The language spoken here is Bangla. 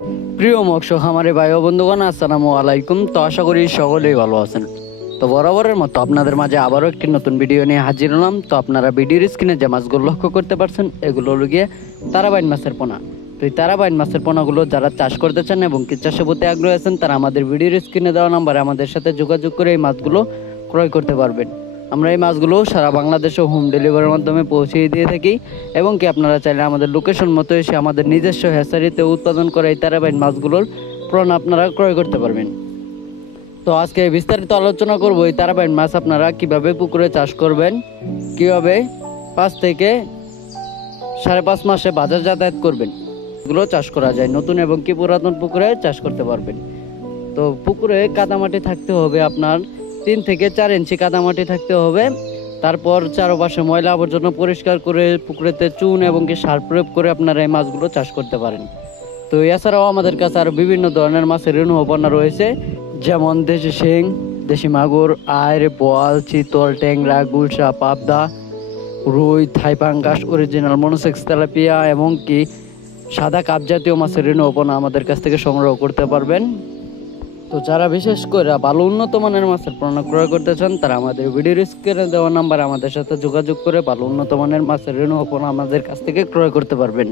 প্রিয় মৎস্য খামারে ভাই ও বন্ধুগণ, আসসালামু আলাইকুম। তো আশা করি সকলেই ভালো আছেন। তো বরাবরের মতো আপনাদের মাঝে আবারও একটি নতুন ভিডিও নিয়ে হাজির হলাম। তো আপনারা ভিডিওর স্ক্রিনে যে মাছগুলো লক্ষ্য করতে পারছেন, এগুলো হলো গিয়ে তারাবাইন মাছের পোনা। তো এই তারাবাইন মাছের পোনাগুলো যারা চাষ করতে চান এবং কি চাষের প্রতি আগ্রহী আছেন, তারা আমাদের ভিডিওর স্ক্রিনে দেওয়া নাম্বারে আমাদের সাথে যোগাযোগ করে এই মাছগুলো ক্রয় করতে পারবেন। আমরা এই মাছগুলো সারা বাংলাদেশে হোম ডেলিভারির মাধ্যমে পৌঁছিয়ে দিয়ে থাকি এবং কি আপনারা চাইলে আমাদের লোকেশন মতো এসে আমাদের নিজস্ব হ্যাচারিতে উৎপাদন করা এই তারাবাইন মাছগুলোর পোনা আপনারা ক্রয় করতে পারবেন। তো আজকে বিস্তারিত আলোচনা করব এই তারাবাইন মাছ আপনারা কিভাবে পুকুরে চাষ করবেন, কিভাবে 5 থেকে 5.5 মাসে বাজার যাতায়াত করবেন। এগুলো চাষ করা যায় নতুন এবং কি পুরাতন পুকুরে চাষ করতে পারবেন। তো পুকুরে কাদামাটি থাকতে হবে আপনার 3 থেকে 4 ইঞ্চি কাদামাটি থাকতে হবে। তারপর চারপাশে ময়লা আবর্জনা পরিষ্কার করে পুকুরেতে চুন এবং কি সার প্রয়োগ করে আপনারা এই মাছগুলো চাষ করতে পারেন। তো এছাড়াও আমাদের কাছে আরও বিভিন্ন ধরনের মাছের রেণু পোনা রয়েছে, যেমন দেশি শিং, দেশি মাগুর, আইড়, বোয়াল, চিতল, ট্যাংরা, গুলশা, পাবদা, রুই, থাই পাঙ্গাস, অরিজিনাল মনোসেক্স তেলাপিয়া এবং কি সাদা কাপ জাতীয় মাছের রেণু পোনা আমাদের কাছ থেকে সংগ্রহ করতে পারবেন। তো যারা বিশেষ করে ভালো উন্নত মানের মাছের পোনা ক্রয় করতে চান, তারা আমাদের ভিডিওর স্ক্রিনে দেওয়া নাম্বারে আমাদের সাথে যোগাযোগ করে ভালো উন্নত মানের মাছের রেণু পোনা আমাদের কাছ থেকে ক্রয় করতে পারবেন।